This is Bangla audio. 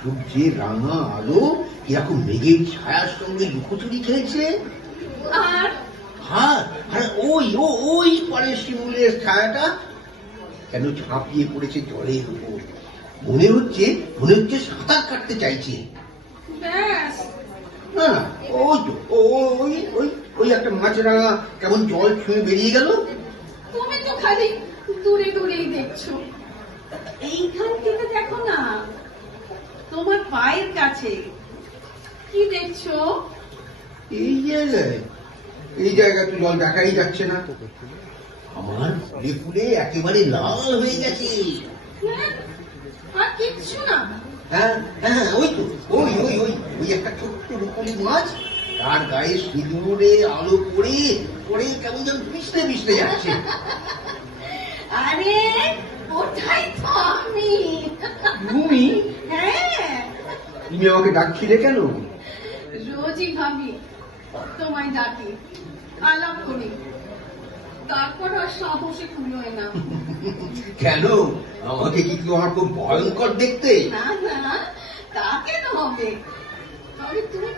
সূর্যের রাঙা আলো কিরকম মেঘের ছায়ার সঙ্গে লুকোচুরি খেয়েছে। আর হ্যাঁ, আর ওই পারে শিমুলের ছায়াটা কেন ঝাঁপিয়ে পড়েছে জলের উপর। মনে হচ্ছে সাঁতার কাটতে চাইছে। ব্যাস, না, ওই তো ওই ওই ওই একটা মাছরাঙা কেমন জল ছুঁয়ে বেরিয়ে গেল। তুমি তো খালি দূরে দূরেই দেখছো। এইখান থেকে দেখো না, তোমার পায়ের কাছে। কি দেখছো? এই জায়গায় তো জল দেখাই যাচ্ছে না। আমার ফুলে ফুলে একেবারে লাল হয়ে গেছে। হ্যাঁ, আর কিচ্ছু না। হ্যাঁ হ্যাঁ, ওই তো ওই একটা ছোট্ট রুপলি মাছ, তার গায়ে সিঁদুরে আলো পড়ে পড়ে কেমন যেন ভিজতে ভিজতে যাচ্ছে। আরে ওটাই তো আমি। তুমি হ্যাঁ, তুমি আমাকে ডাকছিলে কেন? রোজই ভাবি তোমায় ডাকি, আলাপ করি, তারপর আর সাহসে কুলোয় না। কেন, আমাকে কি তোমার খুব ভয়ঙ্কর দেখতে? না না, তা কেন হবে? তবে তুমি